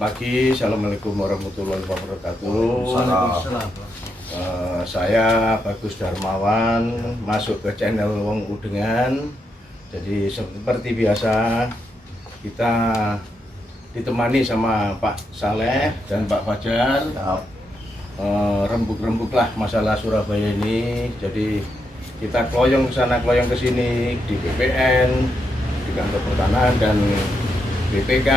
pagi, Assalamualaikum warahmatullahi wabarakatuh. Waalaikumsalam. Saya Bagus Darmawan, masuk ke channel Wong Udengan. Jadi seperti biasa kita ditemani sama Pak Saleh dan Pak Fajar. Rembuk-rembuk lah masalah Surabaya ini. Jadi kita kloyong ke sana, kloyong ke sini di BPN, di kantor pertanahan dan BPK.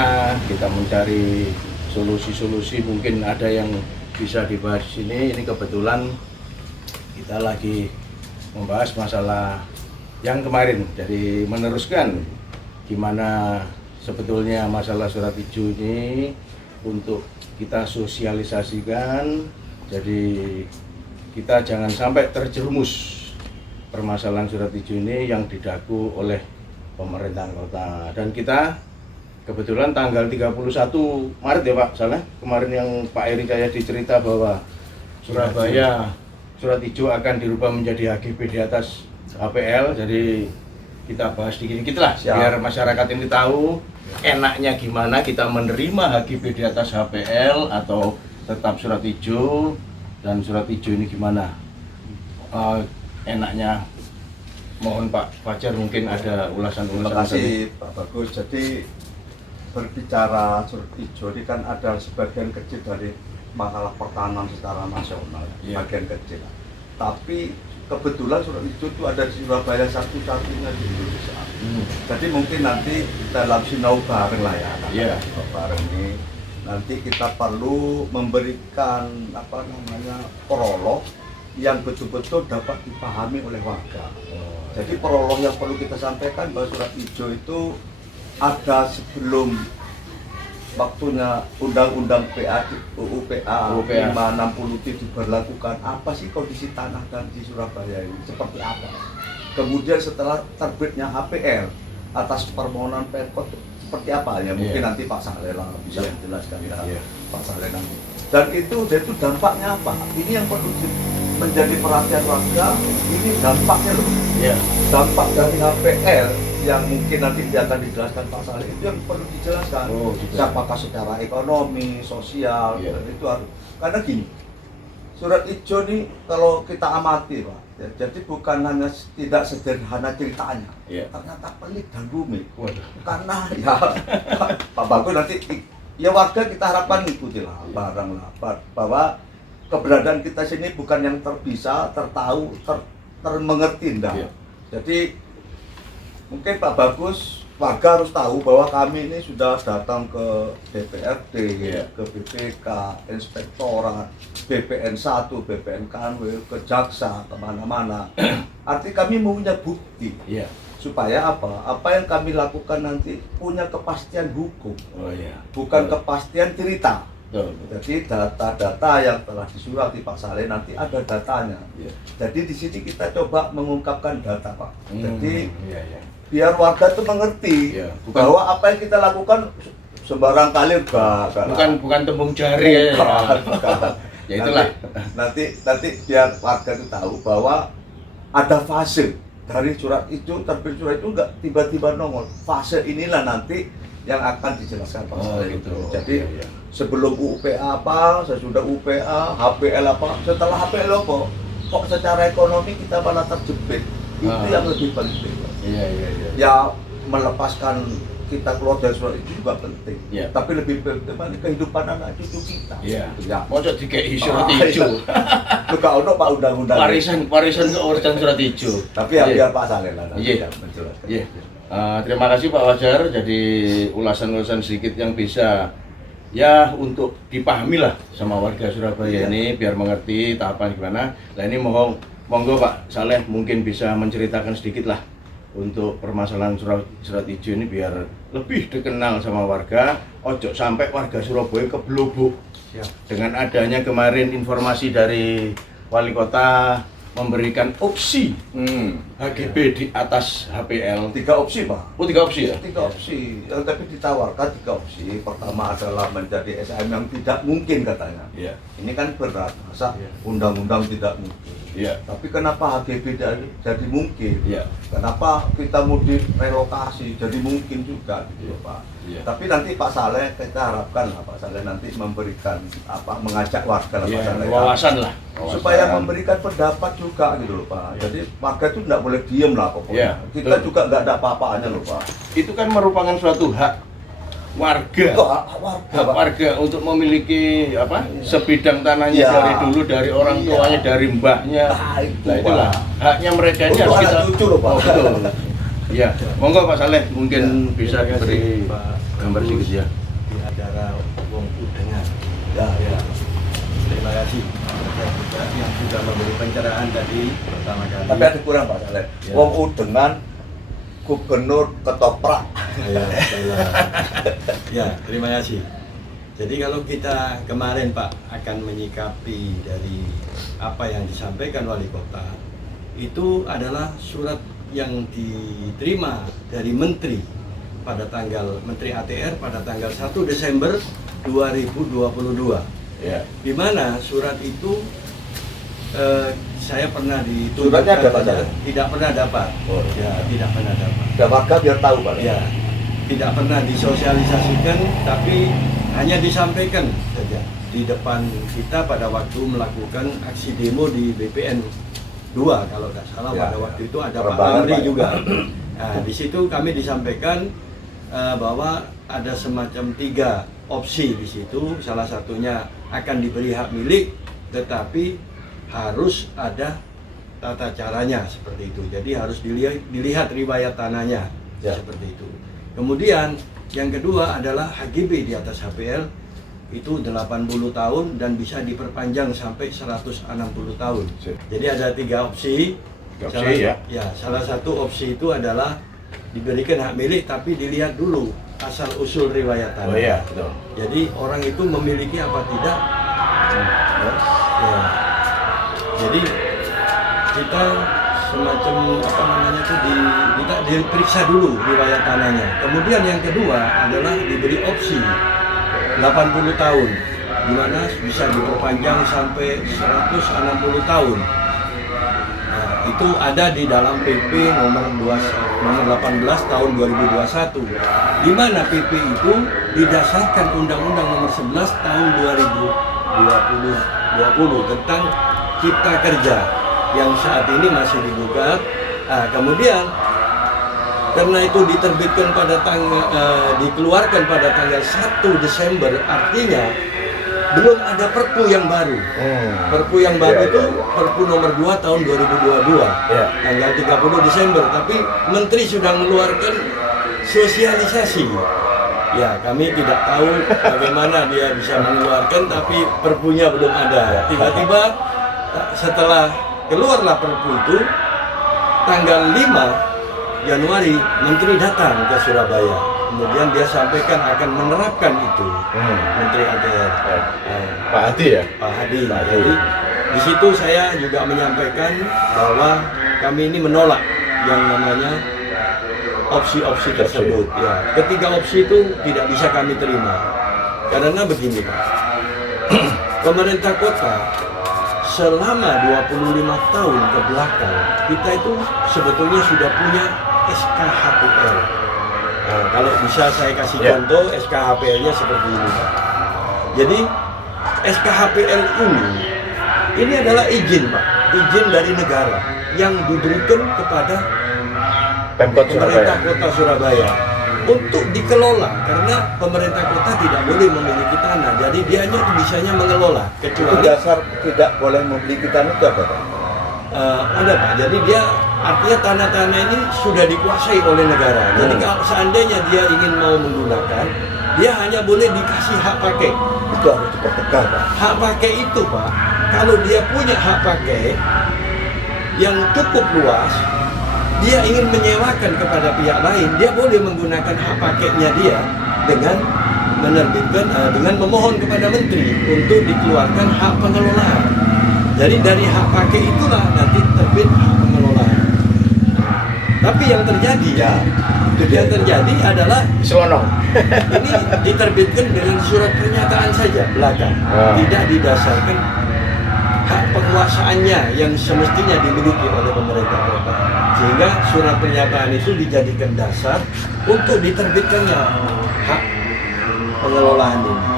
Kita mencari solusi-solusi, mungkin ada yang bisa dibahas di sini. Ini kebetulan kita lagi membahas masalah yang kemarin, jadi meneruskan gimana sebetulnya masalah surat hijau ini untuk kita sosialisasikan. Jadi kita jangan sampai terjerumus permasalahan surat hijau ini yang didaku oleh pemerintahan kota. Dan kita kebetulan tanggal 31 Maret ya Pak Saleh, kemarin yang Pak Eri Cahyadi cerita bahwa Surabaya surat hijau akan dirubah menjadi HGB di atas HPL. Jadi kita bahas dikit-dikit lah biar masyarakat ini tahu enaknya gimana kita menerima HGB di atas HPL atau tetap surat hijau, dan surat hijau ini gimana enaknya. Mohon Pak Fajar mungkin ada ulasan-ulasan. Terima kasih Pak Bagus. Jadi berbicara surat hijau ini kan ada sebagian kecil dari masalah pertahanan secara nasional, bagian kecil. Tapi kebetulan surat hijau itu ada di Surabaya satu-satunya di Indonesia. Jadi mungkin nanti dalam sinau bareng lah ya, sinau bareng ini nanti kita perlu memberikan prolog yang betul-betul dapat dipahami oleh warga. Jadi prolog yang perlu kita sampaikan bahwa surat hijau itu ada sebelum waktunya Undang-Undang UU PA 560 diberlakukan. Apa sih kondisi tanah dan di Surabaya ini seperti apa? Kemudian setelah terbitnya HPL atas permohonan Pemkot seperti apa ya, mungkin nanti Pak Saleh lah bisa menjelaskan Pak Saleh nanti. Dan itu dampaknya apa? Ini yang perlu menjadi perhatian warga. Ini dampaknya loh. Dampak dari HPL yang mungkin nanti akan dijelaskan Pak Saleh itu yang perlu dijelaskan. Apakah secara ekonomi, sosial, dan itu harus. Karena gini, surat hijau ini kalau kita amati Pak, jadi bukan hanya tidak sederhana ceritanya, ternyata pelik dan rumit. Karena ya Pak Bagus nanti ya warga kita harapkan ikuti lah barang lah bahwa keberadaan kita sini bukan yang terpisah, tertahu, termengerti enggak. Jadi mungkin Pak Bagus, warga harus tahu bahwa kami ini sudah datang ke DPRD, ke BPK, Inspektorat, BPN 1, BPN Kanwil, ke Jaksa, kemana-mana. Artinya kami punya bukti, supaya apa? Apa yang kami lakukan nanti punya kepastian hukum, bukan kepastian cerita. Jadi data-data yang telah disurati Pak Saleh nanti ada datanya. Jadi di sini kita coba mengungkapkan data Pak. Jadi biar warga itu mengerti bahwa apa yang kita lakukan sembarang kali bukan tembung jari ya itulah. Nanti biar warga itu tahu bahwa ada fase dari surat itu, terbit surat itu enggak tiba-tiba nongol. Fase inilah nanti yang akan dijelaskan Pak Saleh itu. Jadi sebelum UPA apa, sesudah UPA, HPL apa, setelah HPL apa, kok secara ekonomi kita malah terjepit. Itu yang lebih penting. Ya melepaskan kita keluar dari surat itu juga penting. Tapi lebih penting kehidupan anak cucu kita. Mosok dikei surat hijau. Juga untuk Pak undang-undang. Warisan keurusan surat hijau. Tapi ya biar Pak Saleh lah yang menjelaskan. Terima kasih Pak Fajar. Jadi ulasan-ulasan sedikit yang bisa ya untuk dipahami lah sama warga Surabaya ini biar mengerti tahapan gimana. Nah ini monggo Pak Saleh mungkin bisa menceritakan sedikit lah untuk permasalahan surat hijau ini biar lebih dikenal sama warga. Ojo sampai warga Surabaya keblobok. Dengan adanya kemarin informasi dari wali kota memberikan opsi HGB di atas HPL. 3 opsi Pak. 3 opsi ya? 3 opsi, tapi ditawarkan 3 opsi. Pertama adalah menjadi SM yang tidak mungkin katanya. Ini kan berat, masa undang-undang tidak mungkin. Tapi kenapa HGB jadi mungkin? Kenapa kita mau direlokasi jadi mungkin juga gitu Pak. Iya. Tapi nanti Pak Saleh kita harapkan Pak Saleh nanti memberikan mengajak warga lah Pak Iya, Saleh. wawasan lah. Supaya memberikan pendapat juga gitu loh Pak. Jadi warga itu nggak boleh diem lah pokoknya. Iya, Kita betul. juga nggak ada apa-apaannya loh Pak. Itu kan merupakan suatu hak warga. Hak warga untuk memiliki sebidang tanahnya Iya. dari dulu, dari orang Iya. tuanya, dari mbahnya. Nah, Itulah haknya mereka ini Untuk harus anak kita. cucu loh, Pak. Oh, betul. Ya, monggo Pak Saleh mungkin bisa Terima kasih, diberi Pak gambar sedikit ya. di acara Wong Udengan. Ya. Terima kasih kepada juga yang sudah memberi pencerahan tadi pertama kali. Tapi ada kurang Pak Saleh. Ya. Wong Udengan Gubernur ketoprak. Ya, terima kasih. Jadi kalau kita kemarin Pak akan menyikapi dari apa yang disampaikan wali kota, itu adalah surat yang diterima dari Menteri Menteri ATR pada tanggal 1 Desember 2022. Ya. Di mana surat itu saya pernah Suratnya ada, Pak saja, Saleh? tidak pernah dapat. Oh. Ya, tidak pernah dapat. Dan warga biar tahu Pak. Ya, tidak pernah disosialisasikan, tapi hanya disampaikan saja di depan kita pada waktu melakukan aksi demo di BPN 2 kalau tidak salah. Ya, pada waktu itu ada Pak Perbankan, Amri Pak. juga. Nah, di situ kami disampaikan bahwa ada semacam 3 opsi di situ. Salah satunya akan diberi hak milik, tetapi harus ada tata caranya seperti itu. Jadi harus dilihat riwayat tanahnya Ya. seperti itu. Kemudian yang kedua adalah HGB di atas HPL itu 80 tahun dan bisa diperpanjang sampai 160 tahun. Sip. Jadi ada 3 opsi. Tiga opsi, ya. Salah satu opsi itu adalah diberikan hak milik tapi dilihat dulu asal usul riwayat tanah. Oh iya, betul. Jadi orang itu memiliki apa tidak. Ya. Jadi kita semacam kita diperiksa dulu riwayat tanahnya. Kemudian yang kedua adalah diberi opsi 80 tahun, di mana bisa diperpanjang sampai 160 tahun. Nah, itu ada di dalam PP nomor 18 tahun 2021, di mana PP itu didasarkan Undang-Undang nomor 11 tahun 2020 tentang Cipta Kerja yang saat ini masih digugat. Nah, kemudian karena itu diterbitkan dikeluarkan pada tanggal 1 Desember, artinya belum ada Perpu yang baru. Perpu yang baru Ya, itu ya, ya. Perpu nomor 2 tahun 2022, Ya. tanggal 30 Desember. Tapi Menteri sudah mengeluarkan sosialisasi. Ya, kami tidak tahu bagaimana dia bisa mengeluarkan, tapi Perpunya belum ada. Tiba-tiba setelah keluarlah Perpu itu, tanggal 5 Januari, Menteri datang ke Surabaya. Kemudian dia sampaikan akan menerapkan itu, Menteri ATR. Pak Hadi ya? Pak Hadi. Pak Hadi. Jadi di situ saya juga menyampaikan bahwa kami ini menolak yang namanya opsi-opsi tersebut. Ya, ketiga opsi itu tidak bisa kami terima. Karena begini Pak, pemerintah kota selama 25 tahun ke belakang kita itu sebetulnya sudah punya SKHPL. Nah, kalau bisa saya kasih Ya. contoh SKHPL-nya seperti ini Pak. Jadi SKHPL ini adalah izin Pak, izin dari negara yang diberikan kepada Pemkot pemerintah Surabaya. kota Surabaya untuk dikelola, karena pemerintah kota tidak boleh memiliki tanah, jadi dia hanya bisanya mengelola, Itu kecuali dasar tidak boleh memiliki tanah itu apa Pak? ada Pak. Jadi dia artinya tanah-tanah ini sudah dikuasai oleh negara. Jadi kalau seandainya dia ingin mau menggunakan, dia hanya boleh dikasih hak pakai. Itu harus dipertegas Pak. Hak pakai itu Pak, kalau dia punya hak pakai yang cukup luas, dia ingin menyewakan kepada pihak lain, dia boleh menggunakan hak pakainya dia dengan menerbitkan, dengan memohon kepada menteri untuk dikeluarkan hak pengelolaan. Jadi dari hak pakai itulah nanti terbit hak pengelolaan. Tapi yang terjadi yang terjadi adalah Selonong. ini diterbitkan dengan surat pernyataan saja belakang, tidak didasarkan hak pengelolaan kekuasaannya yang semestinya dimiliki oleh pemerintah kota, sehingga surat pernyataan itu dijadikan dasar untuk diterbitkannya hak pengelolaan ini.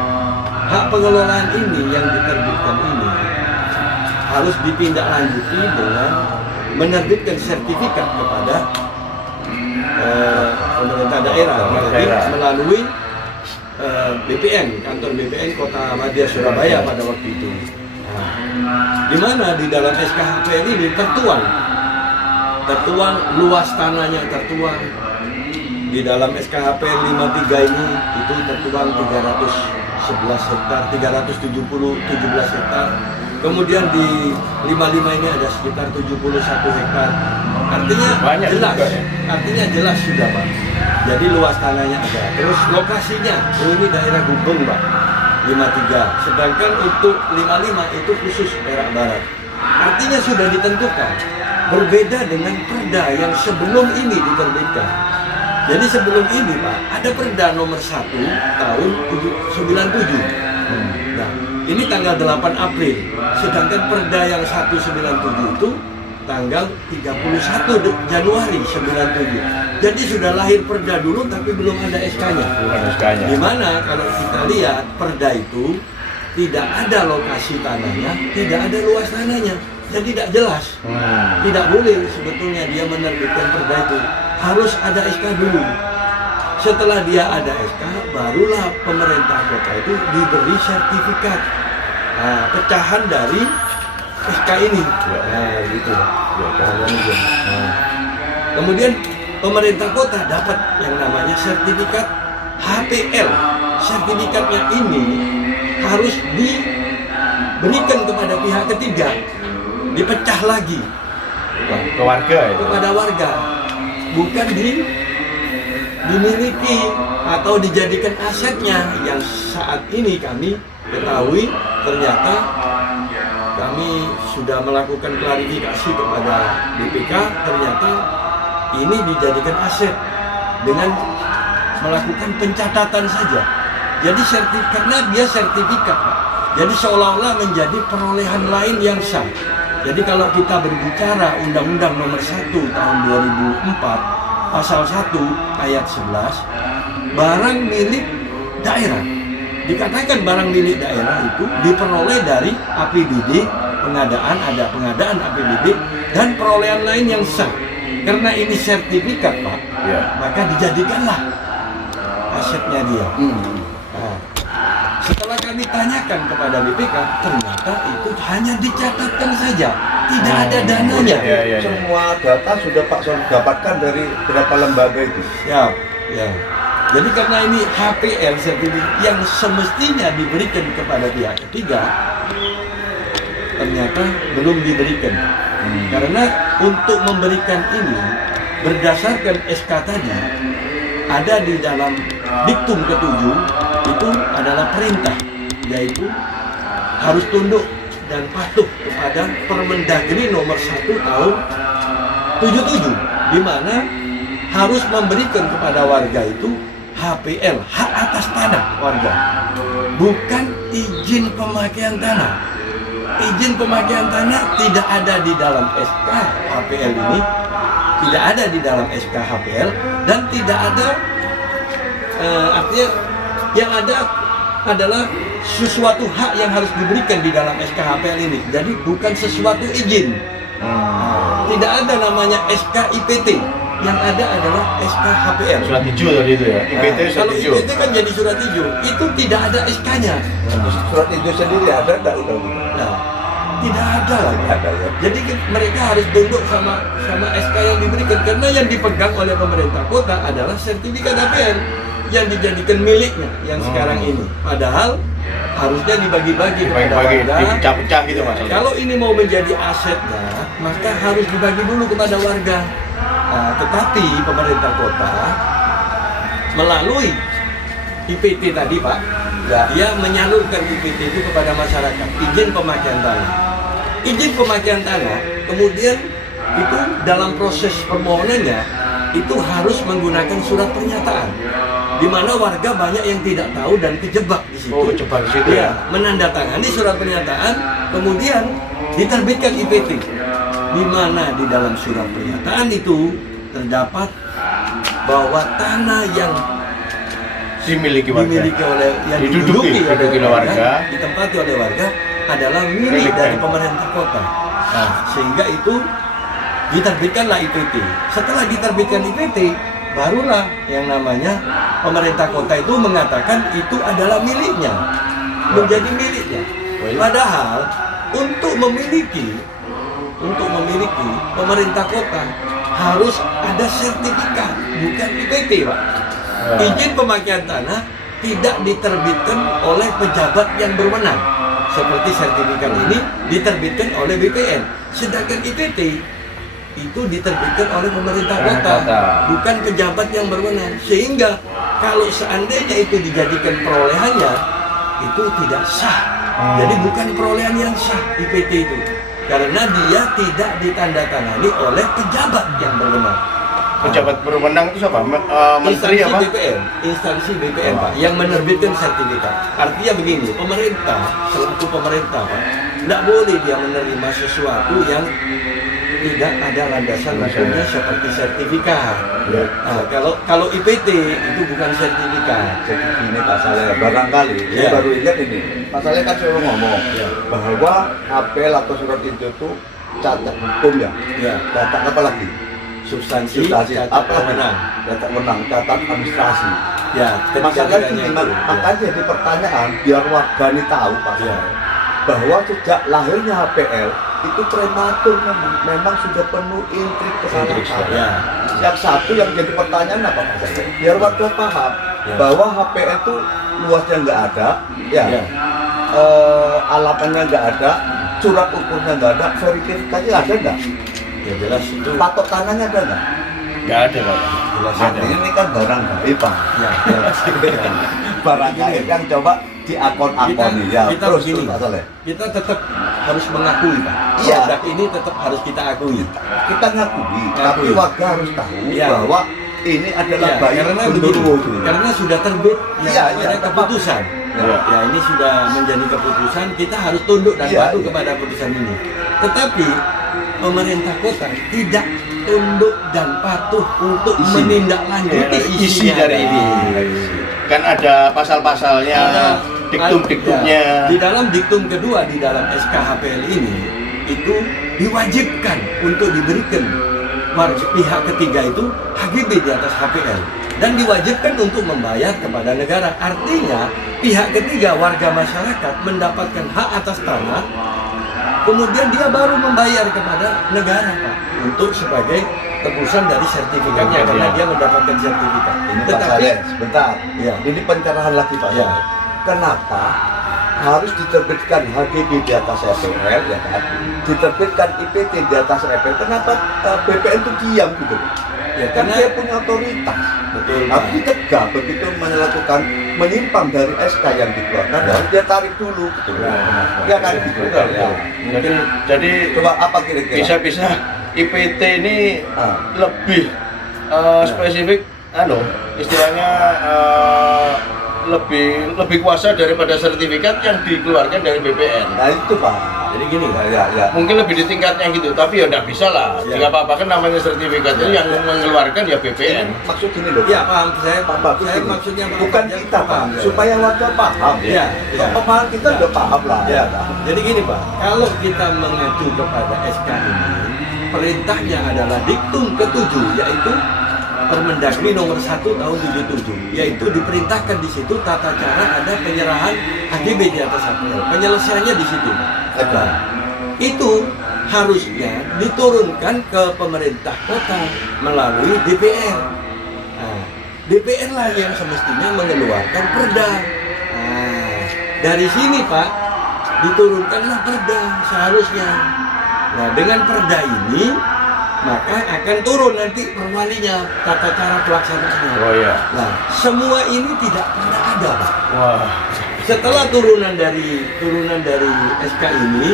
Hak pengelolaan ini yang diterbitkan ini harus ditindaklanjuti dengan menerbitkan sertifikat kepada pemerintah daerah, melalui BPN, kantor BPN Kota Madya Surabaya pada waktu itu. Nah, di mana di dalam SKHPL ini tertuang luas tanahnya, tertuang di dalam SKHPL 53 ini itu tertuang 311 hektar, 317 hektar. Kemudian di 55 ini ada sekitar 71 hektar. Artinya banyak jelas, juga, ya? artinya jelas sudah Pak. Jadi luas tanahnya ada. Terus lokasinya, ini daerah Gubeng Pak, 53. Sedangkan untuk 55 itu khusus Perak Barat. Artinya sudah ditentukan. Berbeda dengan perda yang sebelum ini diterbitkan. Jadi sebelum ini Pak, ada perda nomor 1 tahun 97. Nah, ini tanggal 8 April. Sedangkan perda yang 197 itu tanggal 31 Januari 97. Jadi sudah lahir perda dulu tapi belum ada SK-nya. Di mana kalau kita lihat perda itu tidak ada lokasi tanahnya, tidak ada luas tanahnya. Jadi tidak jelas. Tidak boleh sebetulnya dia menerbitkan perda itu. Harus ada SK dulu. Setelah dia ada SK, barulah pemerintah kota itu diberi sertifikat pecahan dari SK ini. Nah, gitu. Kemudian pemerintah kota dapat yang namanya sertifikat HPL. Sertifikatnya ini harus diberikan kepada pihak ketiga, dipecah lagi ke warga ya? kepada warga, bukan dimiliki atau dijadikan asetnya. Yang saat ini kami ketahui ternyata kami sudah melakukan klarifikasi kepada BPK, ternyata ini dijadikan aset dengan melakukan pencatatan saja. Jadi karena dia sertifikat Pak. Jadi seolah-olah menjadi perolehan lain yang sah. Jadi kalau kita berbicara Undang-Undang Nomor 1 Tahun 2004 Pasal 1 Ayat 11, barang milik daerah. Dikatakan barang milik daerah itu diperoleh dari APBD, ada pengadaan APBD dan perolehan lain yang sah. Karena ini sertifikat Pak, maka dijadikanlah asetnya dia. Nah, setelah kami tanyakan kepada BPK, ternyata itu hanya dicatatkan saja, tidak ada dananya. Semua data sudah Pak Son dapatkan dari berapa lembaga itu? Ya. Jadi karena ini HPL sertifikat yang semestinya diberikan kepada pihak ketiga, ternyata belum diberikan. Karena untuk memberikan ini berdasarkan SK tadi ada di dalam diktum ke-7 itu adalah perintah, yaitu harus tunduk dan patuh kepada Permendagri nomor 1 tahun 77, di mana harus memberikan kepada warga itu HPL, hak atas tanah warga, bukan izin pemakaian tanah. Izin pemakaian tanah tidak ada di dalam SK HPL ini, tidak ada di dalam SK HPL, dan tidak ada artinya yang ada adalah sesuatu hak yang harus diberikan di dalam SK HPL ini. Jadi bukan sesuatu izin. Tidak ada namanya SK IPT. Yang ada adalah SK HPL. Surat hijau tadi itu ya? IPT surat kalau hijau. IPT kan jadi surat hijau, itu tidak ada SK-nya. Surat hijau sendiri ada enggak itu? Nah, tidak ada lah. Ada ya. Jadi mereka harus tunduk sama SK yang diberikan, karena yang dipegang oleh pemerintah kota adalah sertifikat HPL yang dijadikan miliknya yang sekarang ini. Padahal harusnya dibagi-bagi kepada warga. Dipecah-pecah gitu Mas. Kalau ini mau menjadi asetnya, maka harus dibagi dulu kepada warga. Nah, tetapi pemerintah kota melalui IPT tadi Pak, dia menyalurkan IPT itu kepada masyarakat, izin pemakaian tanah. Izin pemakaian tanah, kemudian itu dalam proses permohonannya itu harus menggunakan surat pernyataan, di mana warga banyak yang tidak tahu dan kejebak di situ. Kejebak di situ ya. Menandatangani surat pernyataan, kemudian diterbitkan IPT, di mana di dalam surat pernyataan itu terdapat bahwa tanah yang dimiliki warga, diduduki oleh warga, ditempati oleh warga adalah milik dari pemerintah kota. Nah, sehingga itu diterbitkanlah IPT. Setelah diterbitkan IPT, barulah yang namanya pemerintah kota itu mengatakan itu adalah miliknya, menjadi miliknya. Padahal untuk memiliki pemerintah kota harus ada sertifikat, bukan IPT, Pak. Izin pemakaian tanah tidak diterbitkan oleh pejabat yang berwenang. Seperti sertifikat ini diterbitkan oleh BPN. Sedangkan IPT itu diterbitkan oleh pemerintah kota, bukan pejabat yang berwenang. Sehingga kalau seandainya itu dijadikan perolehannya, itu tidak sah. Jadi bukan perolehan yang sah IPT itu. Karena dia tidak ditandatangani oleh pejabat yang berwenang. Pejabat berwenang itu siapa? Menteri apa? Instansi BPN, Pak, yang menerbitkan sertifikat. Artinya begini, pemerintah, selaku pemerintah, Pak, tidak boleh dia menerima sesuatu yang tidak ada landasan hukumnya seperti sertifikat. Ya. Nah, kalau IPT itu bukan sertifikat. Jadi gini Pak Saleh, barangkali saya baru ingat ini. Pak Saleh kan selalu ngomong bahwa apel atau surat itu tuh cacat hukum ya. Cacat apa lagi? Substansi apa catat menang? Cacat menang, catat administrasi. Ya, Masalah gini, makanya jadi pertanyaan biar warga ini tahu Pak Saleh, bahwa sejak lahirnya HPL itu prematur memang sudah penuh intrik kesalahan. Yang satu yang jadi pertanyaan apa Pak Saleh? Biar warga paham bahwa HPL itu luasnya nggak ada, alamannya nggak ada, surat ukurnya nggak ada, verifikasi ada nggak? Ya jelas itu. Patok tanahnya ada nggak? Nggak ada, Pak. Jelas Artinya ini kan barang gaib Pak. Barang gaib yang coba diakon-akoni ya. Kita Terus begini, Pak Saleh. kita tetap harus mengakui, Pak. Iya. Produk ini tetap harus kita akui. Kita ngakui, tapi warga harus tahu bahwa ini adalah Ya, bayi karena genderuwo. karena sudah terbit namanya keputusan. Ya. Ya, ini sudah menjadi keputusan, kita harus tunduk dan patuh kepada keputusan ini. Tetapi pemerintah kota tidak tunduk dan patuh untuk menindaklanjuti isi dari ini. Kan ada pasal-pasalnya, diktum-diktumnya. Di dalam diktum kedua di dalam SKHPL ini itu diwajibkan untuk diberikan pihak ketiga itu HGB di atas HPL dan diwajibkan untuk membayar kepada negara. Artinya pihak ketiga warga masyarakat mendapatkan hak atas tanah, kemudian dia baru membayar kepada negara, Pak, untuk sebagai tebusan dari sertifikatnya karena dia mendapatkan sertifikat. Ini Pak Saleh, sebentar. Ya. Ini pencerahan lagi Pak Saleh. Kenapa harus diterbitkan HGB di atas FPL ya kan? Diterbitkan IPT di atas FPL. Kenapa BPN itu diam gitu? Ya, Kan karena dia punya otoritas. betul, Harus dicegah begitu melakukan menyimpang dari SK yang dikeluarkan, harus dia tarik dulu gitu. Ya kan gitu. Ya. Jadi Coba apa kira-kira? bisa-bisa IPT ini lebih spesifik, istilahnya lebih kuasa daripada sertifikat yang dikeluarkan dari BPN. Nah itu Pak. jadi gini, Ya. Mungkin lebih di tingkatnya gitu, tapi ya udah bisa lah. Jika apa-apa kan namanya sertifikat itu yang mengeluarkan ya BPN. Maksud gini loh. ya paham saya, Pak Bagus saya ini. maksudnya Bukan kita Pak, supaya warga paham. Ya. Pemahaman kita udah paham lah. Ya, jadi gini Pak, kalau kita mengacu kepada SK ini, perintahnya adalah diktum ke-7, yaitu Permendagri nomor 1 tahun 77, yaitu diperintahkan di situ tata cara ada penyerahan HGB di atas HPL. Penyelesaiannya di situ. Ada. Itu harusnya diturunkan ke pemerintah kota melalui DPR. Nah, DPR lah yang semestinya mengeluarkan perda. Nah, dari sini Pak, diturunkanlah perda seharusnya. Nah, dengan perda ini maka akan turun nanti perwalinya, tata cara pelaksanaannya. Oh iya. Nah, semua ini tidak pernah ada, Pak. Wah. Setelah turunan dari SK ini,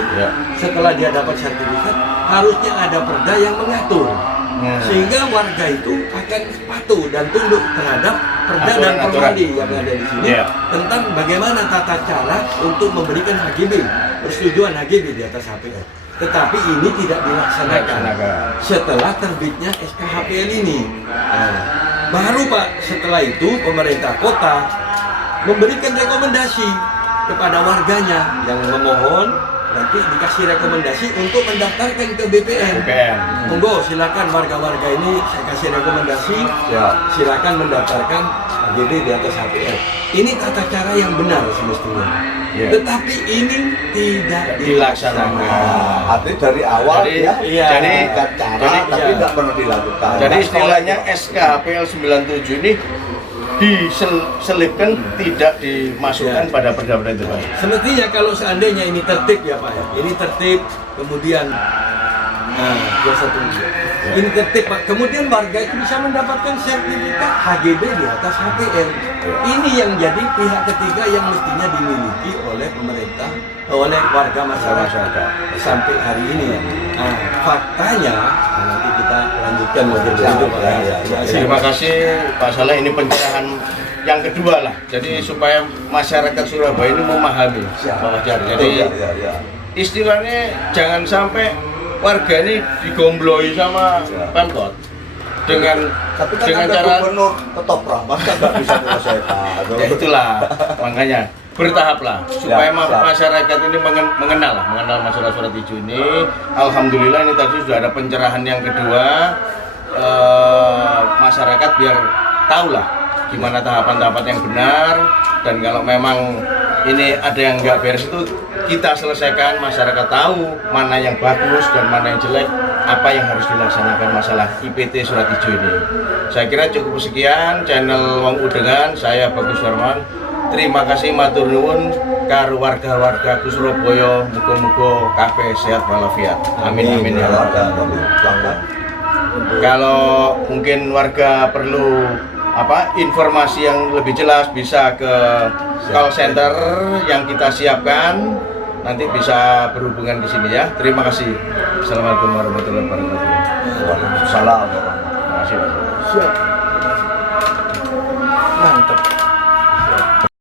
setelah dia dapat sertifikat, harusnya ada perda yang mengatur. Sehingga warga itu akan patuh dan tunduk terhadap perda dan perwali yang ada di sini tentang bagaimana tata cara untuk memberikan HGB, persetujuan HGB di atas HPL. tetapi ini tidak dilaksanakan Dilaksanakan. setelah terbitnya SKHPL ini. Nah, baru Pak, setelah itu pemerintah kota memberikan rekomendasi kepada warganya yang memohon, nanti dikasih rekomendasi untuk mendaftarkan ke BPN. Monggo silakan warga-warga ini saya kasih rekomendasi, silakan mendaftarkan HGB di atas HPL. Ini tata cara yang benar semestinya. Tetapi ini tidak dilaksanakan. Artinya dari awal Jadi- ya, iya. cara tapi iya. tidak pernah dilakukan. Jadi Nah, istilahnya SKHPL 97 ini diselipkan tidak dimasukkan Ya. pada perda-perda itu, Pak. Semestinya kalau seandainya ini tertib ya Pak ya, ini tertib, kemudian ini tertib Pak, kemudian warga itu bisa mendapatkan sertifikat HGB di atas HPL. Ini yang jadi pihak ketiga yang mestinya dimiliki oleh pemerintah, oleh warga masyarakat sampai hari ini. Nah, faktanya nanti kita lanjutkan lagi itu Pak. Terima kasih Pak Saleh, ini pencerahan yang kedua lah. Jadi supaya masyarakat Surabaya ini memahami Pak Wajar. Jadi istilahnya jangan sampai warga ini digombloi sama Pemkot dengan tapi kan dengan ada cara gubernur ketoprak, masa nggak bisa menyelesaikan? ya itulah makanya bertahap lah supaya siap. masyarakat ini mengenal masalah surat hijau ini. Alhamdulillah ini tadi sudah ada pencerahan yang kedua, masyarakat biar tahu lah gimana tahapan-tahapan yang benar, dan kalau memang ini ada yang nggak beres itu kita selesaikan, masyarakat tahu mana yang bagus dan mana yang jelek, apa yang harus dilaksanakan masalah IPT surat hijau ini. Saya kira cukup sekian channel Wong Udengan, saya Bagus Warman. Terima kasih matur nuwun karo warga-warga Surabaya, muga-muga kabeh sehat walafiat. Amin amin ya rabbal alamin. Kalau mungkin warga perlu informasi yang lebih jelas bisa ke call center yang kita siapkan, nanti bisa berhubungan di sini ya. Terima kasih. Assalamualaikum warahmatullahi wabarakatuh. Waalaikumsalam. Terima kasih. Siap. Mantap.